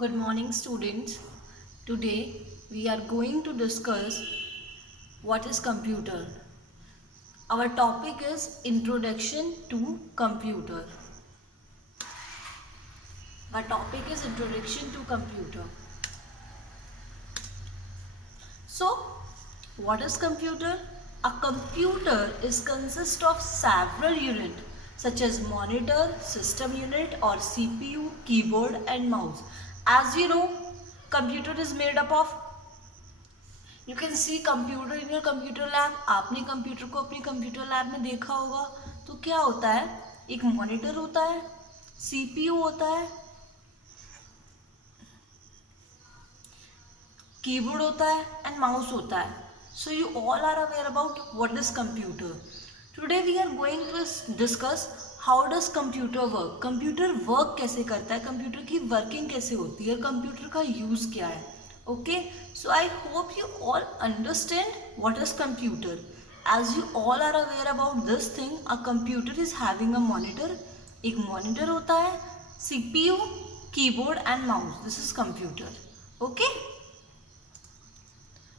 Good morning, students. Today we are going to discuss what is computer. Our topic is Introduction to Computer. Our topic is Introduction to Computer. So, what is computer? A computer is consist of several units such as monitor, system unit or CPU, keyboard and mouse. As you know, computer is made up of you can see computer in your computer lab. आपने computer को अपनी computer lab में देखा होगा. तो क्या होता है, एक मॉनिटर होता है, सीपीयू होता है, कीबोर्ड होता है एंड माउस होता है. So you all are aware about what is computer. Today we are going to discuss how does computer work. Computer work कैसे करता है, कंप्यूटर की वर्किंग कैसे होती है, कंप्यूटर का यूज क्या है. Okay, so I hope you all understand what is computer. As you all are aware about this thing, a computer is having a monitor. एक monitor होता है, CPU, keyboard and mouse. This is computer. Okay.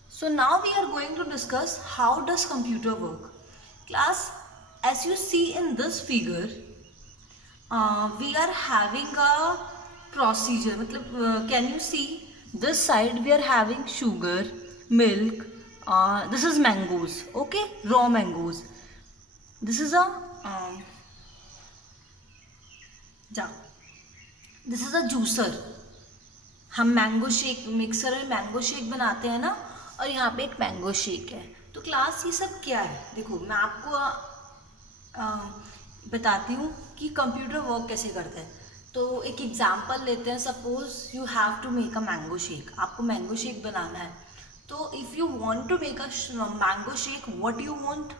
So now we are going to discuss how does computer work. Class, as you see in this figure, we are having a procedure. मतलब can you see? This side we are having sugar, milk, this is mangoes, okay, raw mangoes. This is a this is a juicer. हम mango shake mixer में mango shake बनाते हैं ना, और यहाँ पे एक मैंगो शेक है. तो क्लास ये सब क्या है, देखो मैं आपको बताती हूँ कि कंप्यूटर वर्क कैसे करता है. तो एक एग्जाम्पल लेते हैं. Suppose you have to make a mango shake. आपको मैंगो शेक बनाना है. तो if you want to make a mango shake, what you want,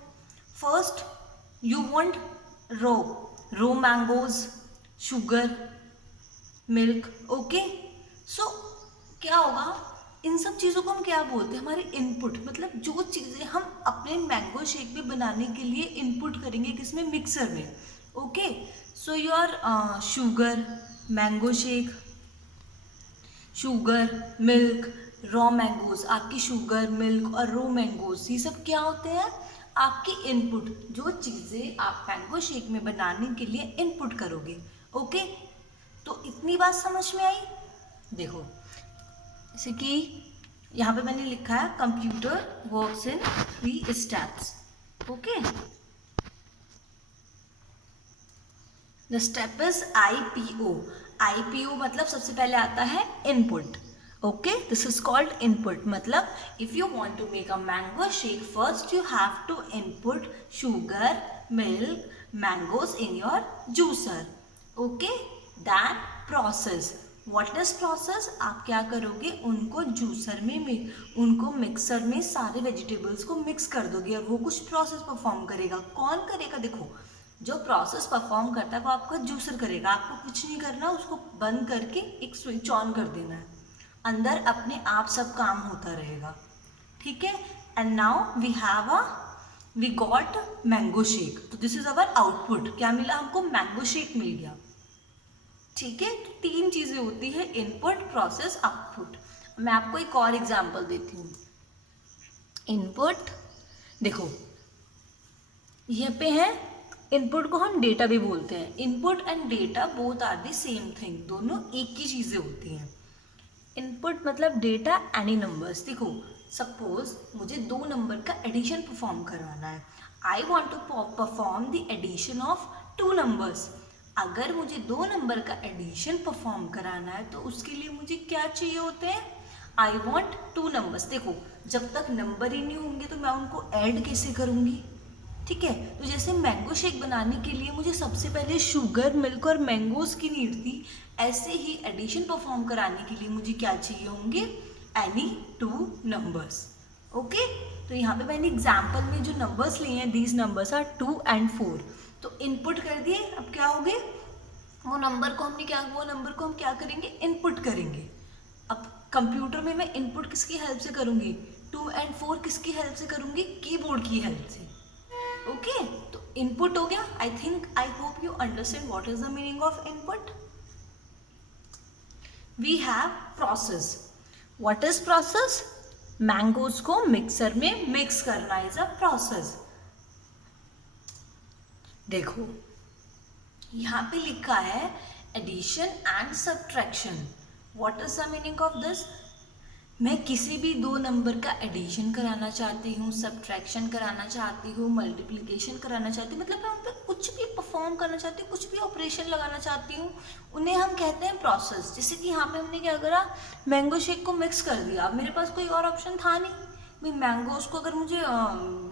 first you want raw mangoes, sugar, milk. Okay, so क्या होगा, इन सब चीज़ों को हम क्या बोलते हैं, हमारे इनपुट. मतलब जो चीज़ें हम अपने मैंगो शेक में बनाने के लिए इनपुट करेंगे किसमें, मिक्सर में. Okay, so your sugar, mango shake, sugar, milk, raw mangoes. आपकी शुगर, मिल्क और रो मैंगोज ये सब क्या होते हैं, आपकी इनपुट. जो चीज़ें आप मैंगो शेक में बनाने के लिए इनपुट करोगे. ओके, तो इतनी बात समझ में आई. देखो जैसे कि यहाँ पे मैंने लिखा है computer works in 3 steps. Okay, the step is IPO. IPO मतलब सबसे पहले आता है input. Okay, this is called input. मतलब if you want to make a mango shake, first you have to input sugar, milk, mangoes in your juicer. Okay, that process. What is process, आप क्या करोगे, उनको juicer में उनको mixer में सारे vegetables को मिक्स कर दोगे और वो कुछ प्रोसेस परफॉर्म करेगा. कौन करेगा, देखो जो प्रोसेस परफॉर्म करता है वो आपका जूसर करेगा. आपको कुछ नहीं करना, उसको बंद करके एक स्विच ऑन कर देना है, अंदर अपने आप सब काम होता रहेगा. ठीक है. And now we got mango shake. तो दिस इज अवर आउटपुट. क्या मिला हमको, मैंगो शेक मिल गया. ठीक है. तो 3 चीजें होती है, इनपुट, प्रोसेस, आउटपुट. मैं आपको एक और एग्जाम्पल देती हूँ. इनपुट देखो यहाँ पे है, इनपुट को हम डेटा भी बोलते हैं. Input and data both are the same thing. दोनों एक ही चीज़ें होती हैं. इनपुट मतलब डेटा, एनी नंबर्स. देखो सपोज मुझे 2 नंबर का एडिशन परफॉर्म करवाना है. I want to perform the addition of 2 numbers. अगर मुझे 2 नंबर का एडिशन परफॉर्म कराना है तो उसके लिए मुझे क्या चाहिए होते हैं, आई वॉन्ट 2 नंबर्स. देखो जब तक नंबर ही नहीं होंगे तो मैं उनको ऐड कैसे करूँगी. ठीक है. तो जैसे मैंगो शेक बनाने के लिए मुझे सबसे पहले शुगर, मिल्क और मैंगोज की नीड थी, ऐसे ही एडिशन परफॉर्म कराने के लिए मुझे क्या चाहिए होंगे, एनी 2 नंबर्स. ओके, तो यहाँ पे मैंने एग्जाम्पल में जो नंबर्स लिए हैं, दीज नंबर्स आर 2 and 4. तो इनपुट कर दिए. अब क्या हो गए, वो नंबर को हम क्या करेंगे, इनपुट करेंगे. अब कंप्यूटर में मैं इनपुट किसकी हेल्प से करूँगी, 2 and 4 किसकी हेल्प से करूँगी, कीबोर्ड की हेल्प से. ओके, तो इनपुट हो गया. I hope you understand what is the meaning of input. We have process. What is process? Mangoes को मिक्सर में मिक्स करना इज अ प्रोसेस. देखो यहाँ पे लिखा है addition and subtraction. What is the meaning of this? मैं किसी भी दो नंबर का एडिशन कराना चाहती हूँ, सब्ट्रैक्शन कराना चाहती हूँ, मल्टीप्लिकेशन कराना चाहती हूँ, मतलब मैं उन पर कुछ भी परफॉर्म करना चाहती हूँ, कुछ भी ऑपरेशन लगाना चाहती हूँ, उन्हें हम कहते हैं प्रोसेस. जैसे कि यहाँ पे हमने क्या करा, मैंगो शेक को मिक्स कर दिया. अब मेरे पास कोई और ऑप्शन था नहीं भाई, मैंगोज को अगर मुझे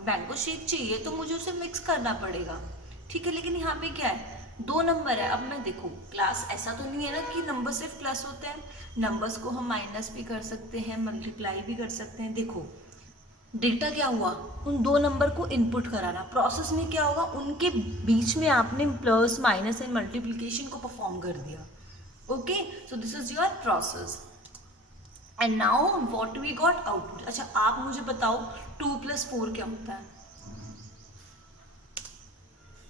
मैंगो शेक चाहिए तो मुझे उसे मिक्स करना पड़ेगा. ठीक है, लेकिन यहाँ पे क्या है, दो नंबर है. अब मैं देखो क्लास ऐसा तो नहीं है ना कि नंबर सिर्फ प्लस होते हैं. नंबर्स को हम माइनस भी कर सकते हैं, मल्टीप्लाई भी कर सकते हैं. देखो डेटा क्या हुआ, उन दो नंबर को इनपुट कराना. प्रोसेस में क्या होगा, उनके बीच में आपने प्लस माइनस एंड मल्टीप्लिकेशन को परफॉर्म कर दिया. Okay, so this is your process. And now what we got output. अच्छा आप मुझे बताओ 2 + 4 क्या होता है?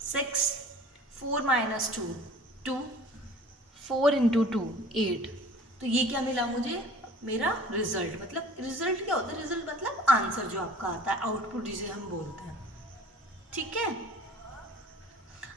6. 4 - 2 2. 4 × 2 8. तो ये क्या मिला मुझे, मेरा रिजल्ट. मतलब रिजल्ट क्या होता है, रिजल्ट मतलब आंसर जो आपका आता है, आउटपुट जिसे हम बोलते हैं. ठीक है,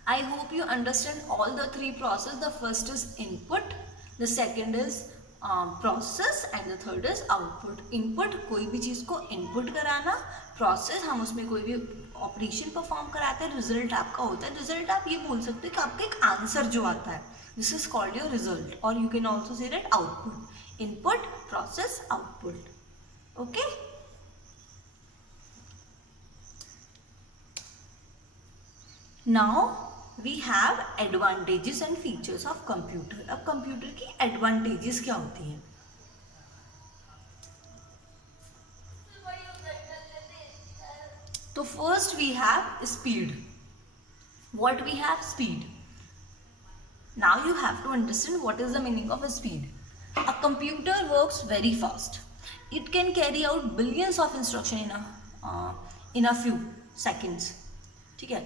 आई hope you understand all the 3 process. The first is input, the second is process and the third is output. Input कोई भी चीज़ को इनपुट कराना, प्रोसेस हम उसमें कोई भी ऑपरेशन परफॉर्म कराते हैं, रिजल्ट आपका होता है. रिजल्ट आप ये बोल सकते हो कि आपका एक आंसर जो आता है, this is called your result. और you can also say that output. Input, process, output. Okay, now we have advantages and features of computer. अब कंप्यूटर की एडवांटेजेस क्या होती हैं? तो first we have speed. What we have? Speed. Now you have to understand what is the meaning of a speed. A computer works very fast. It can carry out billions of instruction in a few seconds. ठीक है,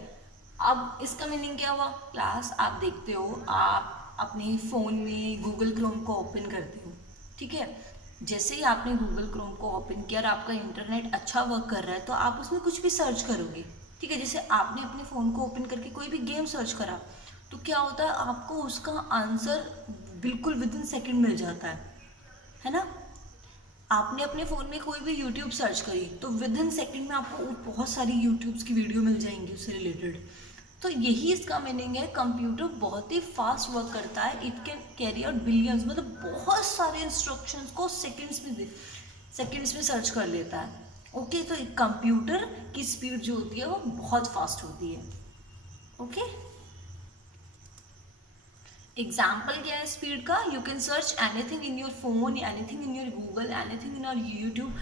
अब इसका meaning क्या हुआ? Class आप देखते हो, आप अपने फ़ोन में गूगल क्रोम को ओपन करते हो. ठीक है, जैसे ही आपने गूगल क्रोम को ओपन किया और आपका इंटरनेट अच्छा वर्क कर रहा है तो आप उसमें कुछ भी सर्च करोगे. ठीक है, जैसे आपने अपने फ़ोन को ओपन करके कोई भी गेम सर्च करा तो क्या होता है, आपको उसका आंसर बिल्कुल विदिन सेकंड मिल जाता है ना. आपने अपने फ़ोन में कोई भी यूट्यूब सर्च करी तो विदिन सेकंड में आपको बहुत सारी यूट्यूब्स की वीडियो मिल जाएंगी उससे रिलेटेड. तो यही इसका मीनिंग है, कंप्यूटर बहुत ही फास्ट वर्क करता है. It can carry out billions, मतलब बहुत सारे इंस्ट्रक्शंस को सेकेंड्स में सर्च कर लेता है. ओके, तो कंप्यूटर की स्पीड जो होती है वो बहुत फास्ट होती है. ओके, एग्जाम्पल क्या है स्पीड का? You can search anything in your phone, anything in your Google, anything in your YouTube.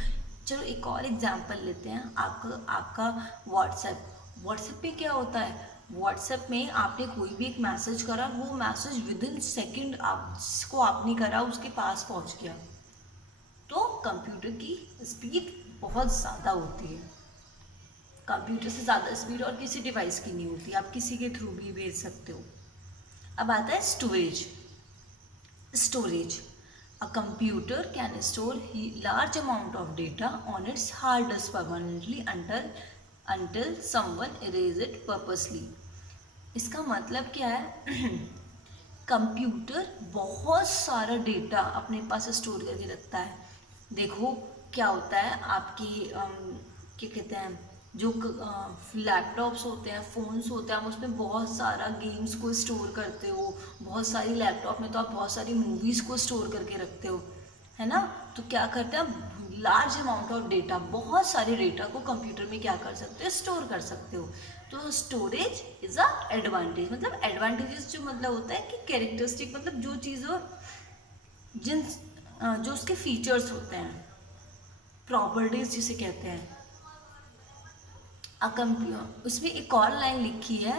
चलो एक और एग्जाम्पल लेते हैं. आपका व्हाट्सएप पे क्या होता है, व्हाट्सएप में आपने कोई भी एक मैसेज करा, वो मैसेज विदिन सेकेंड आपको आपने करा उसके पास पहुंच गया. तो कंप्यूटर की स्पीड बहुत ज़्यादा होती है. कंप्यूटर से ज़्यादा स्पीड और किसी डिवाइस की नहीं होती, आप किसी के थ्रू भी भेज सकते हो. अब आता है storage. A computer can store large amount of data on it's hard disk permanently until someone erase it purposely. इसका मतलब क्या है? कंप्यूटर बहुत सारा डेटा अपने पास स्टोर करके रखता है. देखो क्या होता है, आपकी क्या कहते हैं, जो लैपटॉप्स होते हैं, फ़ोन्स होते हैं, आप उसमें बहुत सारा गेम्स को स्टोर करते हो. बहुत सारी लैपटॉप में तो आप बहुत सारी मूवीज़ को स्टोर करके रखते हो, है ना. तो क्या करते हैं, लार्ज अमाउंट ऑफ डेटा, बहुत सारे डेटा को कंप्यूटर में क्या कर सकते हो, स्टोर कर सकते हो. तो स्टोरेज इज़ अ एडवांटेज. मतलब एडवांटेजेस जो मतलब होता है कि कैरेक्टरिस्टिक, मतलब जो चीज़ों जो उसके फीचर्स होते हैं, प्रॉपर्टीज जिसे कहते हैं. उसमें एक और लाइन लिखी है,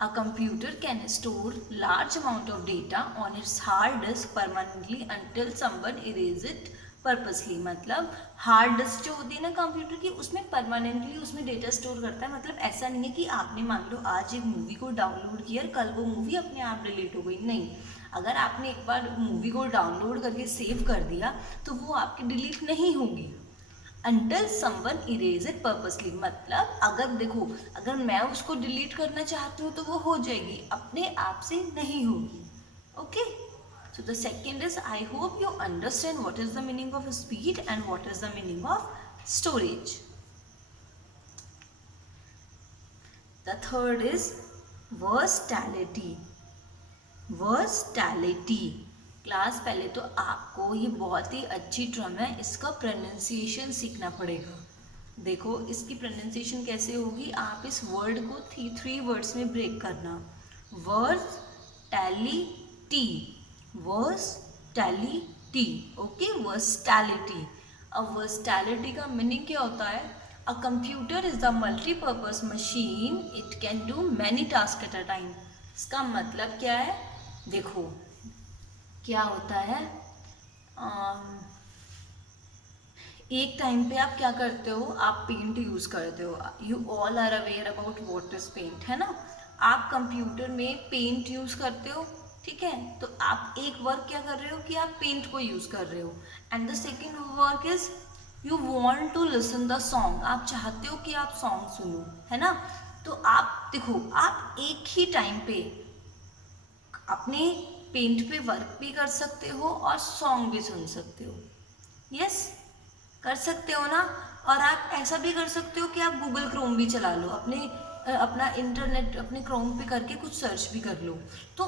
a computer can store large amount of data on it's hard disk permanently until someone erase it purposely. मतलब हार्ड डिस्क जो होती है ना कंप्यूटर की, उसमें परमानेंटली उसमें डेटा स्टोर करता है. मतलब ऐसा नहीं है कि आपने मान लो आज एक मूवी को डाउनलोड किया, कल वो मूवी अपने आप डिलीट हो गई, नहीं. अगर आपने एक बार मूवी को डाउनलोड करके सेव कर दिया तो वो आपकी डिलीट नहीं होगी until someone erase it purposely। मतलब अगर देखो, अगर मैं उसको डिलीट करना चाहती हूँ तो वो हो जाएगी, अपने आप से नहीं होगी। Okay, so the second is, I hope you understand what is the meaning of speed and what is the meaning of storage. The third is versatility। Versatility class, पहले तो आपको ये बहुत ही अच्छी टर्म है, इसका प्रोनाउंसिएशन सीखना पड़ेगा। देखो इसकी प्रोनाउंसिएशन कैसे होगी, आप इस वर्ड को थ्री वर्ड्स में ब्रेक करना। Versatility, versatility, okay, versatility. अब वर्सटैलिटी का मीनिंग क्या होता है? A computer is the multipurpose machine, it can do many task at a time. इसका मतलब क्या है? देखो क्या होता है, एक टाइम पे आप क्या करते हो, आप पेंट यूज करते हो। You all are aware about what is paint, है ना। आप कंप्यूटर में पेंट यूज करते हो, ठीक है। तो आप एक वर्क क्या कर रहे हो कि आप पेंट को यूज कर रहे हो, and the second work is you want to listen the song. आप चाहते हो कि आप सॉन्ग सुनो, है ना। तो आप देखो, आप एक ही टाइम पे अपने पेंट पे वर्क भी कर सकते हो और सॉन्ग भी सुन सकते हो। यस, कर सकते हो ना। और आप ऐसा भी कर सकते हो कि आप गूगल क्रोम भी चला लो, अपना इंटरनेट अपने क्रोम पे करके कुछ सर्च भी कर लो। तो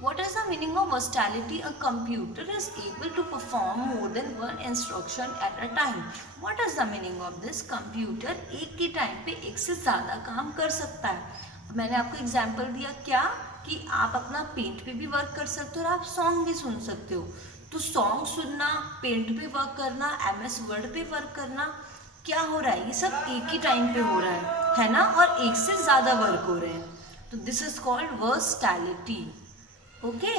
what is the meaning of versatility? A computer is able to perform more than one instruction at a time. What is the meaning of this? Computer एक ही टाइम पे एक से ज़्यादा काम कर सकता है। मैंने आपको एग्जाम्पल दिया क्या, कि आप अपना पेंट पे भी वर्क कर सकते हो और आप सॉन्ग भी सुन सकते हो। तो सॉन्ग सुनना, पेंट पे वर्क करना, MS वर्ड पे वर्क करना, क्या हो रहा है, ये सब एक ही टाइम पे हो रहा है ना, और एक से ज़्यादा वर्क हो रहे हैं। तो this is called versatility. Okay,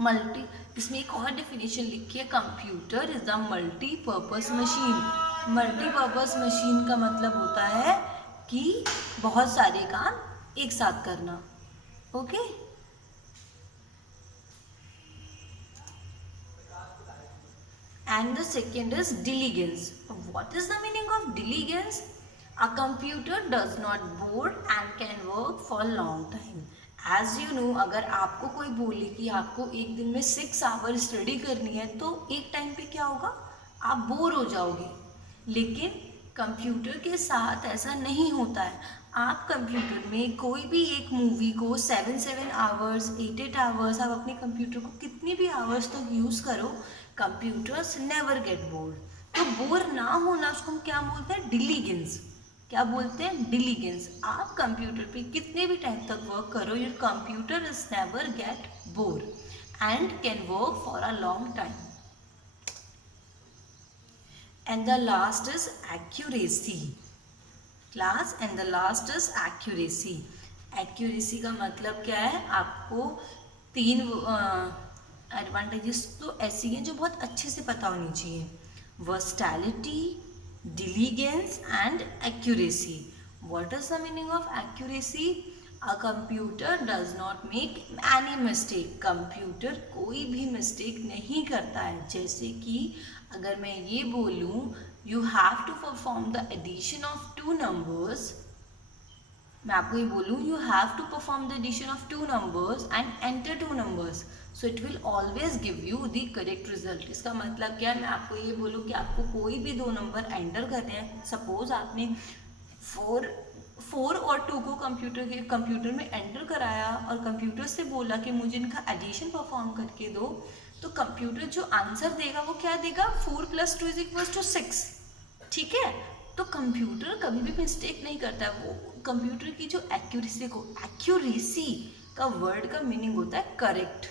multi, इसमें एक और डेफिनेशन लिखी है, computer is the multipurpose machine. Multipurpose machine का मतलब होता है कि बहुत सारे काम एक साथ करना। Okay, and the second is diligence. What is the meaning of diligence? A computer does not bored and can work for a long time. As you know, अगर आपको कोई बोले कि आपको एक दिन में 6 आवर स्टडी करनी है तो एक टाइम पे क्या होगा, आप बोर हो जाओगे। लेकिन कंप्यूटर के साथ ऐसा नहीं होता है। आप कंप्यूटर में कोई भी एक मूवी को 7 आवर्स, 8 आवर्स, आप अपने कंप्यूटर को कितनी भी आवर्स तक यूज़ करो, कंप्यूटर्स नेवर गेट बोर्ड। तो बोर ना होना, उसको हम क्या बोलते हैं, डिलीगेंस। क्या बोलते हैं, डिलीगेंस। आप कंप्यूटर पे कितने भी टाइम तक वर्क करो, your computer is never get bore and can work for a long time. And the last is accuracy class, and the last is accuracy. Accuracy का मतलब क्या है, आपको 3 एडवांटेजेस तो ऐसी हैं जो बहुत अच्छे से पता होनी चाहिए, versatility, diligence and accuracy. What is the meaning of accuracy? A computer does not make any mistake. Computer कोई भी मिस्टेक नहीं करता है। जैसे कि अगर मैं ये बोलूँ, you have to perform the addition of 2 numbers, मैं आपको ये बोलूँ, you have to perform the addition of 2 numbers and enter 2 numbers, so it will always give you the correct result. इसका मतलब क्या है, मैं आपको ये बोलूँ कि आपको कोई भी 2 नंबर एंटर करने हैं, सपोज आपने 4 और 2 को कंप्यूटर में एंटर कराया और कंप्यूटर से बोला कि मुझे इनका एडिशन परफॉर्म करके दो, तो कंप्यूटर जो आंसर देगा वो क्या देगा, 4 + 2 = 6। ठीक है, तो कंप्यूटर कभी भी मिस्टेक नहीं करता है। वो कंप्यूटर की जो एक्यूरेसी का वर्ड का मीनिंग होता है करेक्ट।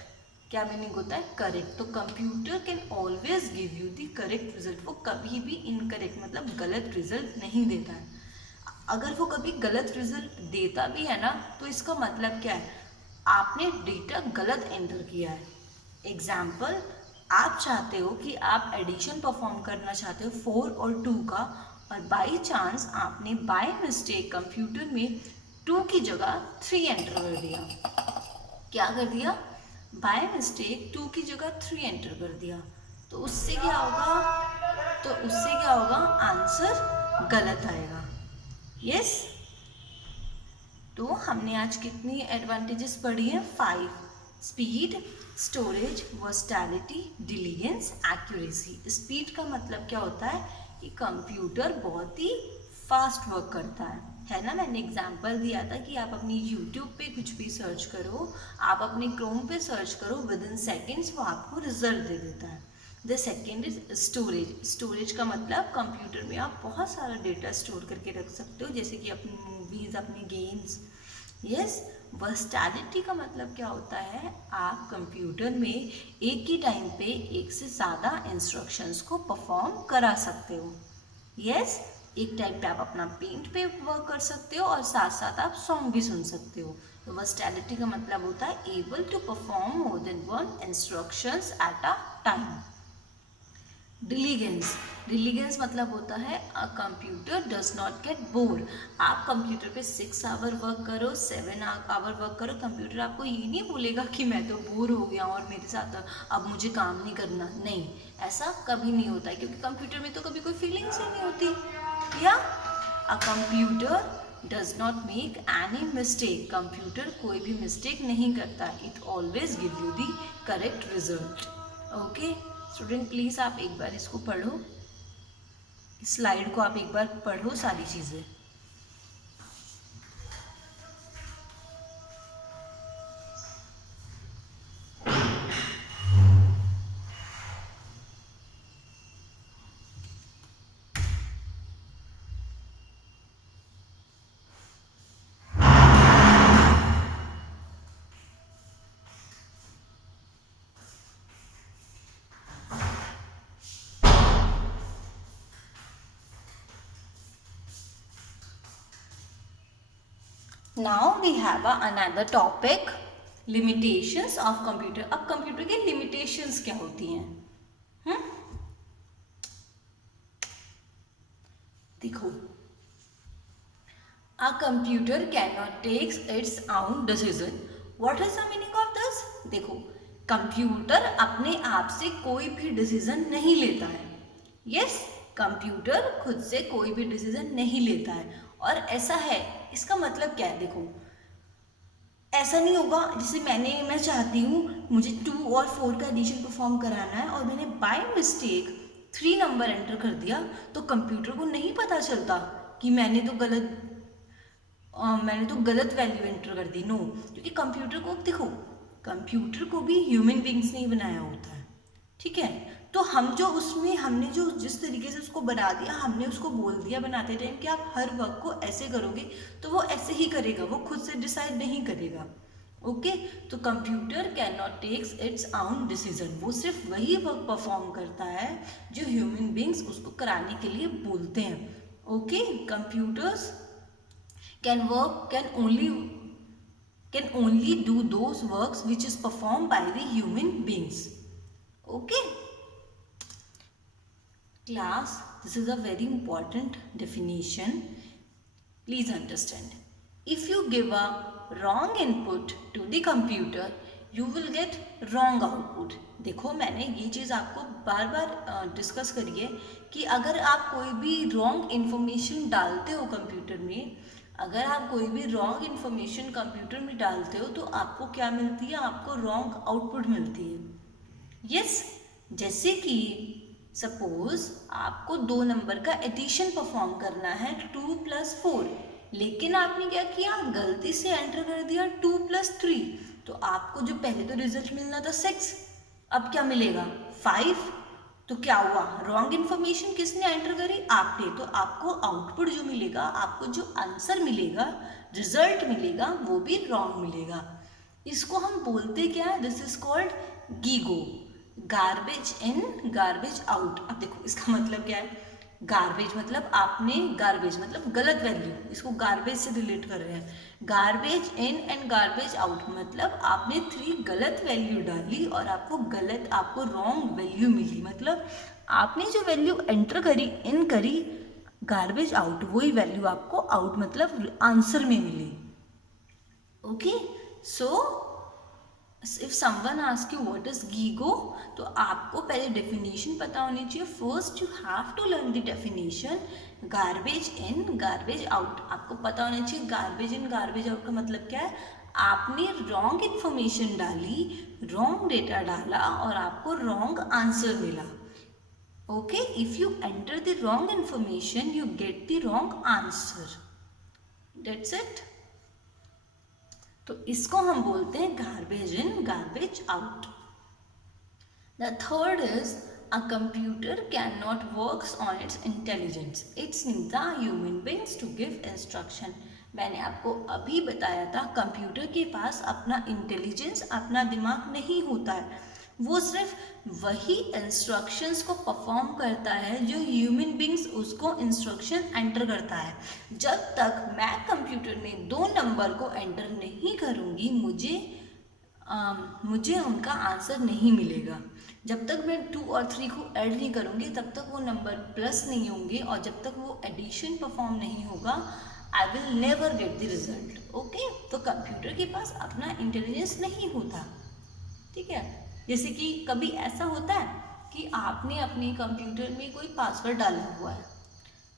क्या मीनिंग होता है, करेक्ट। तो computer can always give you the correct result. वो कभी भी इनकरेक्ट मतलब गलत रिजल्ट नहीं देता है। अगर वो कभी गलत रिजल्ट देता भी है ना, तो इसका मतलब क्या है, आपने डेटा गलत एंटर किया है। एग्जाम्पल, आप चाहते हो कि आप एडिशन परफॉर्म करना चाहते हो 4 और 2 का, और बाई चांस आपने बाय मिस्टेक कंप्यूटर में 2 की जगह 3 एंटर कर दिया। क्या कर दिया, बाय मिस्टेक 2 की जगह 3 एंटर कर दिया, तो उससे क्या होगा, आंसर गलत आएगा। यस, तो हमने आज कितनी एडवांटेजेस पढ़ी हैं? 5। Speed, storage, versatility, diligence, accuracy. Speed का मतलब क्या होता है कि कंप्यूटर बहुत ही फास्ट वर्क करता है ना। मैंने एग्जांपल दिया था कि आप अपनी यूट्यूब पे कुछ भी सर्च करो, आप अपने क्रोम पे सर्च करो, विद इन सेकेंड्स वो आपको रिजल्ट दे देता है। The second is storage. Storage का मतलब कंप्यूटर में आप बहुत सारा डेटा स्टोर करके रख सकते हो, जैसे कि अपनी मूवीज, अपने गेम्स। यस, वर्सटैलिटी का मतलब क्या होता है, आप कंप्यूटर में एक ही टाइम पे एक से ज़्यादा इंस्ट्रक्शंस को परफॉर्म करा सकते हो। यस, एक टाइम पे आप अपना पेंट पे वर्क कर सकते हो और साथ साथ आप सॉन्ग भी सुन सकते हो। तो वर्सटैलिटी का मतलब होता है able to perform more than one instructions at a time. Diligence मतलब होता है a computer does not get bored. आप कंप्यूटर पे 6 आवर वर्क करो, 7 आवर वर्क करो, कंप्यूटर आपको ये नहीं बोलेगा कि मैं तो बोर हो गया और मेरे साथ अब मुझे काम नहीं करना। नहीं, ऐसा कभी नहीं होता है, क्योंकि कंप्यूटर में तो कभी कोई फीलिंग्स ही नहीं होती। या अ computer does not make any mistake. Computer कोई भी मिस्टेक नहीं करता, it always give you the correct result. Okay student, please आप एक बार इसको पढ़ो, इस स्लाइड को आप एक बार पढ़ो सारी चीज़ें। Now we have another topic, limitations of computer. अब कंप्यूटर की लिमिटेशंस क्या होती हैं? देखो, a computer can not takes its own decision. What is the meaning of this? देखो, कंप्यूटर अपने आप से कोई भी डिसीजन नहीं लेता है। यस, कंप्यूटर खुद से कोई भी डिसीजन नहीं लेता है। और ऐसा है, इसका मतलब क्या है? देखो, ऐसा नहीं होगा जैसे मैं चाहती हूँ मुझे 2 और 4 का एडिशन परफॉर्म कराना है और मैंने बाय मिस्टेक 3 नंबर एंटर कर दिया, तो कंप्यूटर को नहीं पता चलता कि मैंने तो गलत वैल्यू एंटर कर दी। नो, क्योंकि कंप्यूटर को देखो, कंप्यूटर को भी ह्यूमन बींग्स ने ही बनाया होता है, ठीक है। तो हमने जो जिस तरीके से उसको बना दिया, हमने उसको बोल दिया बनाते टाइम कि आप हर वर्क को ऐसे करोगे, तो वो ऐसे ही करेगा, वो खुद से डिसाइड नहीं करेगा। ओके, तो computer can not takes its own decision. वो सिर्फ वही वर्क परफॉर्म करता है जो ह्यूमन बींग्स उसको कराने के लिए बोलते हैं। Okay, computers can only do those works which is performed by the human beings. Okay class, this is a very important definition. Please understand, if you give a wrong input to the computer you will get wrong output. देखो, मैंने ये चीज़ आपको बार बार discuss करी है कि अगर आप कोई भी रॉन्ग इन्फॉर्मेशन डालते हो कंप्यूटर में, अगर आप कोई भी रॉन्ग इन्फॉर्मेशन कंप्यूटर में डालते हो, तो आपको क्या मिलती है? आपको रॉन्ग आउटपुट मिलती है। यस, जैसे कि सपोज आपको 2 नंबर का एडिशन परफॉर्म करना है 2 + 4, लेकिन आपने क्या किया? गलती से एंटर कर दिया 2 + 3, तो आपको जो पहले तो रिजल्ट मिलना था 6, अब क्या मिलेगा? 5। तो क्या हुआ? रॉन्ग इन्फॉर्मेशन किसने एंटर करी? आपने। तो आपको आउटपुट जो मिलेगा, आपको जो आंसर मिलेगा, रिजल्ट मिलेगा, वो भी रॉन्ग मिलेगा। इसको हम बोलते क्या है? This is called GIGO, garbage in garbage out. अब देखो, इसका मतलब क्या है? गार्बेज मतलब आपने, गार्बेज मतलब गलत वैल्यू, इसको गार्बेज से रिलेट कर रहे हैं। Garbage in and garbage out मतलब आपने 3 गलत वैल्यू डाली और आपको रॉन्ग वैल्यू मिली। मतलब आपने जो वैल्यू एंटर करी, इन करी, गार्बेज आउट, वही वैल्यू आपको आउट मतलब आंसर में मिली। Okay, so if someone ask you what is GIGO, तो आपको पहले डेफिनेशन पता होनी चाहिए. First you have to learn the definition. Garbage in garbage out आपको पता होना चाहिए. गार्बेज इन गार्बेज आउट का मतलब क्या है? आपने रॉन्ग इन्फॉर्मेशन डाली, रॉन्ग डेटा डाला और आपको रॉन्ग आंसर मिला. Okay, if you enter the wrong information you get the wrong answer. That's it. तो इसको हम बोलते हैं garbage in garbage out. The third is a computer can not works on its intelligence. Its need the human beings to give instruction. मैंने आपको अभी बताया था कंप्यूटर के पास अपना इंटेलिजेंस, अपना दिमाग नहीं होता है. वो सिर्फ वही इंस्ट्रक्शंस को परफॉर्म करता है जो ह्यूमन बींग्स उसको इंस्ट्रक्शन एंटर करता है. जब तक मैं कंप्यूटर में 2 नंबर को एंटर नहीं करूँगी मुझे उनका आंसर नहीं मिलेगा. जब तक मैं 2 और 3 को ऐड नहीं करूँगी तब तक वो नंबर प्लस नहीं होंगे, और जब तक वो एडिशन परफॉर्म नहीं होगा I will never get the result. Okay, तो कंप्यूटर के पास अपना इंटेलिजेंस नहीं होता. ठीक है, जैसे कि कभी ऐसा होता है कि आपने अपने कंप्यूटर में कोई पासवर्ड डाला हुआ है,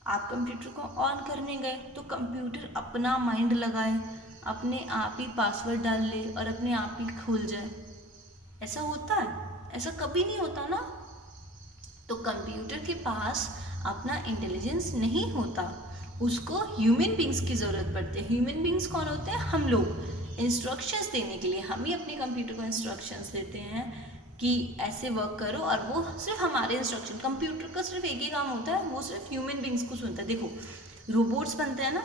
आप कंप्यूटर को ऑन करने गए तो कंप्यूटर अपना माइंड लगाए, अपने आप ही पासवर्ड डाल ले और अपने आप ही खुल जाए. ऐसा होता है? ऐसा कभी नहीं होता ना. तो कंप्यूटर के पास अपना इंटेलिजेंस नहीं होता, उसको ह्यूमन बींग्स की ज़रूरत पड़ती है. ह्यूमन बींग्स कौन होते हैं? हम लोग. इंस्ट्रक्शंस देने के लिए हम ही अपने कंप्यूटर को इंस्ट्रक्शंस देते हैं कि ऐसे वर्क करो, और वो सिर्फ हमारे इंस्ट्रक्शन. कंप्यूटर का सिर्फ एक ही काम होता है, वो सिर्फ ह्यूमन बींग्स को सुनता है. देखो रोबोट्स बनते हैं ना,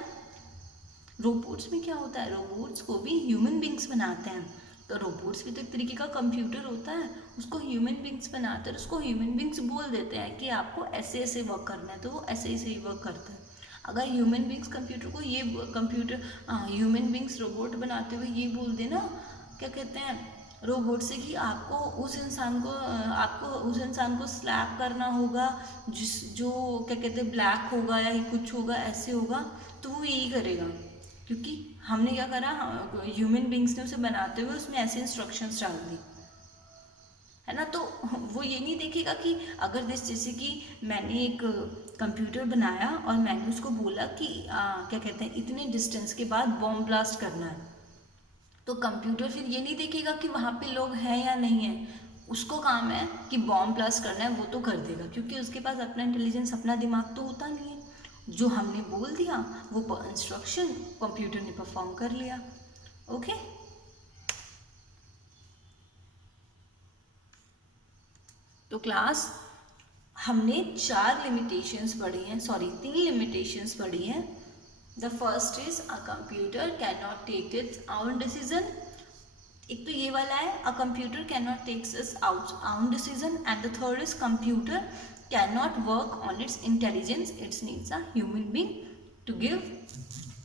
रोबोट्स में क्या होता है? रोबोट्स को भी ह्यूमन बींग्स बनाते हैं. तो रोबोट्स भी तो एक तरीके का कंप्यूटर होता है, उसको ह्यूमन बींग्स बनाते हैं. उसको ह्यूमन बींग्स बोल देते हैं कि आपको ऐसे ऐसे वर्क करना है, तो वो ऐसे ऐसे ही वर्क करता है. अगर ह्यूमन बींग्स कंप्यूटर को ये ह्यूमन बींग्स रोबोट बनाते हुए ये बोल देना, क्या कहते हैं, रोबोट से कि आपको उस इंसान को स्लैप करना होगा जो क्या कहते हैं ब्लैक होगा या कुछ होगा, ऐसे होगा, तो वो यही करेगा. क्योंकि हमने क्या करा, ह्यूमन बींग्स ने उसे बनाते हुए उसमें ऐसे इंस्ट्रक्शंस डाल दी, है ना. तो वो ये नहीं देखेगा कि अगर जैसे कि मैंने एक कंप्यूटर बनाया और मैंने उसको बोला कि क्या कहते हैं इतने डिस्टेंस के बाद बॉम्ब ब्लास्ट करना है, तो कंप्यूटर फिर ये नहीं देखेगा कि वहाँ पे लोग हैं या नहीं है. उसको काम है कि बॉम्ब ब्लास्ट करना है, वो तो कर देगा, क्योंकि उसके पास अपना इंटेलिजेंस, अपना दिमाग तो होता नहीं है. जो हमने बोल दिया वो इंस्ट्रक्शन कंप्यूटर ने परफॉर्म कर लिया. ओके, तो क्लास हमने 4 लिमिटेशंस पढ़ी हैं, 3 लिमिटेशंस पढ़ी हैं. The first is a computer can not take its own decision. एक तो ये वाला है, a computer can not takes its own decision. And the third is computer can not work on its intelligence, its needs a human being to give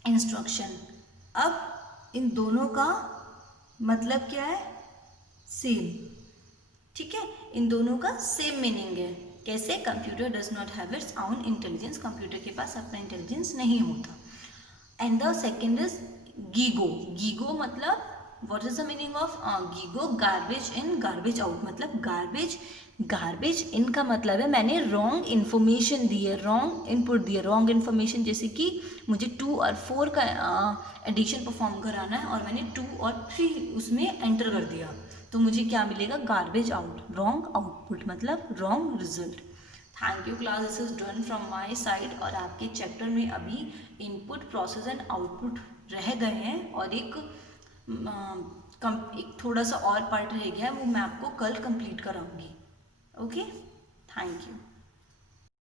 instruction. अब इन दोनों का मतलब क्या है? सेम. ठीक है, इन दोनों का सेम मीनिंग है. कैसे? Computer does not have its own intelligence, computer के पास अपना इंटेलिजेंस नहीं होता. And the second is GIGO. GIGO मतलब what is the meaning of GIGO? Garbage in garbage out. मतलब गार्बेज इन का मतलब है मैंने रॉन्ग इन्फॉर्मेशन दी है, रॉन्ग इनपुट दी है, रॉन्ग इन्फॉर्मेशन. जैसे कि मुझे 2 और 4 का एडिशन परफॉर्म कराना है और मैंने 2 और 3 उसमें एंटर कर दिया, तो मुझे क्या मिलेगा? गार्बेज आउट, रॉन्ग आउटपुट, मतलब wrong result. Thank you class, this is done from my side. और आपके चैप्टर में अभी इनपुट, प्रोसेस एंड आउटपुट रह गए हैं, और एक थोड़ा सा और पार्ट रह गया है, वो मैं आपको कल कंप्लीट कराऊंगी. Okay, thank you.